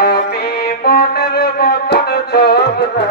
আমি মনের মতন ছবনা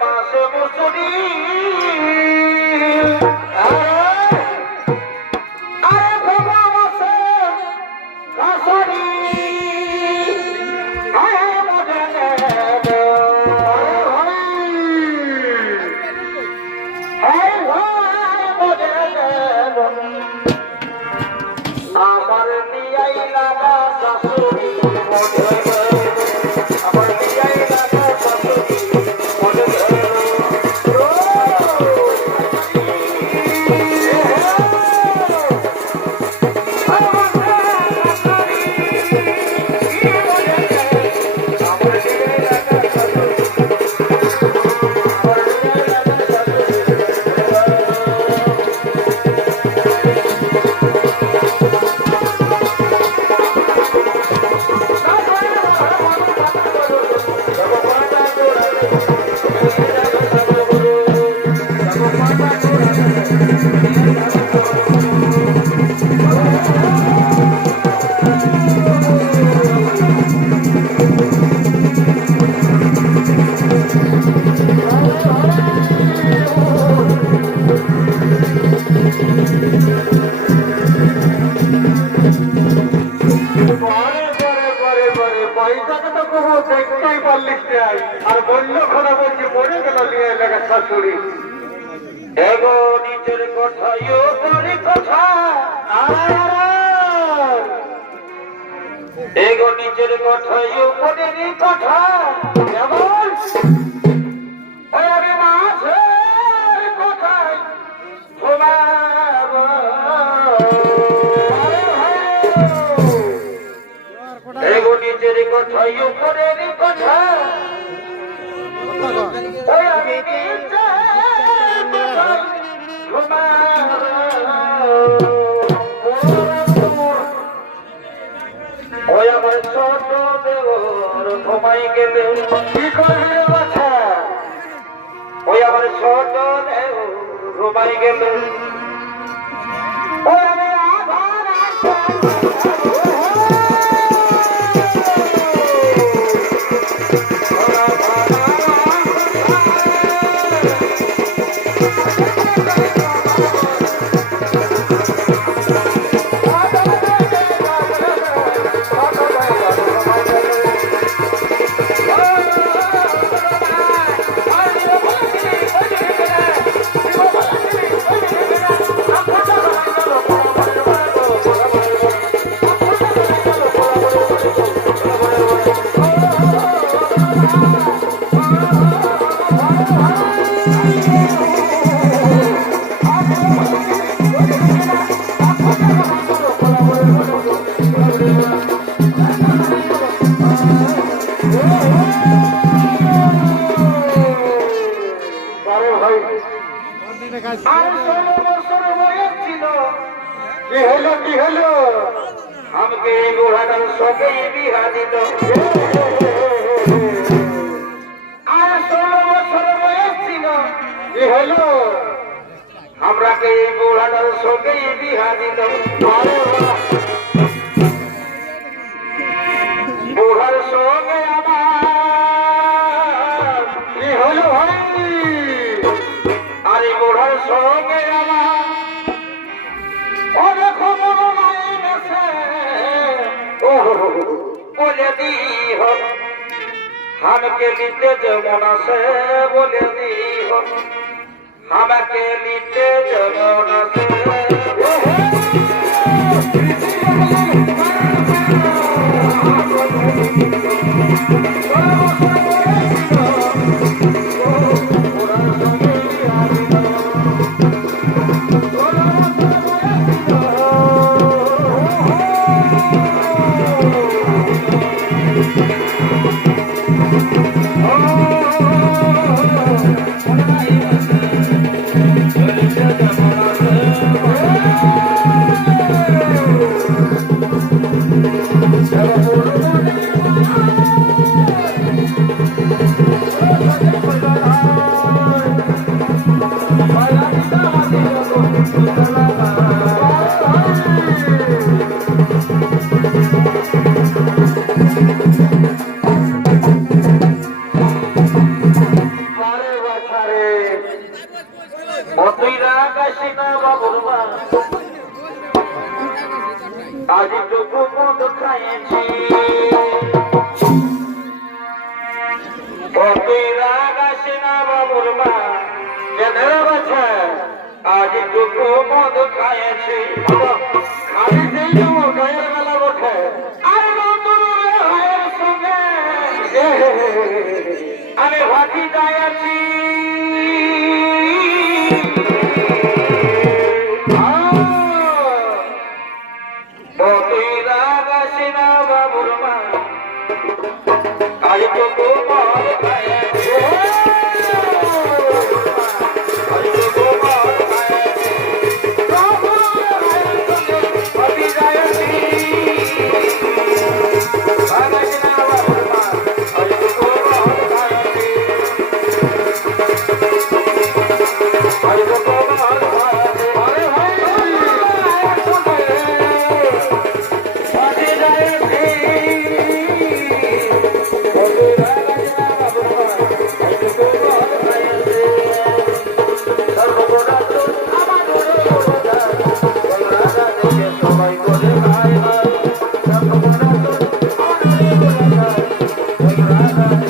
মাসে মুসুরি দেখতেই পারলিস। আর বন্য খোলা বলছি, মরে গেল নিয়ে এলাকা শাশুড়ি এগো কথা। কথা। মাছের কথাই উপরের কথা। ওই আমি। ওই আমার ছোট দেবর ঘুমাই গেলে কি করবি রে ওই আমার ছোট দেবর ঘুমাই গেলে। ওই আমি আধার আর ষোলো বছর বয়স ছিল। কি হলো কি হলো? আমাকে এই বুড়াটার সঙ্গে বিহা দিল আর ষোলো বছর বয়স ছিল। কি হলো আমাকে নিতে যেমন আছে বলে দিহ আমাকে নিতে যেমন আছে। আসি না বাবুর মা আজ টুকু মদ খাইছি রাগ আসি না বাবুর মা কেনের বাছা আজ টুকু মদ খাইছি খালি সেই যাব গায়ের বেলা আমি ভাটি যাইয়াছি বলছি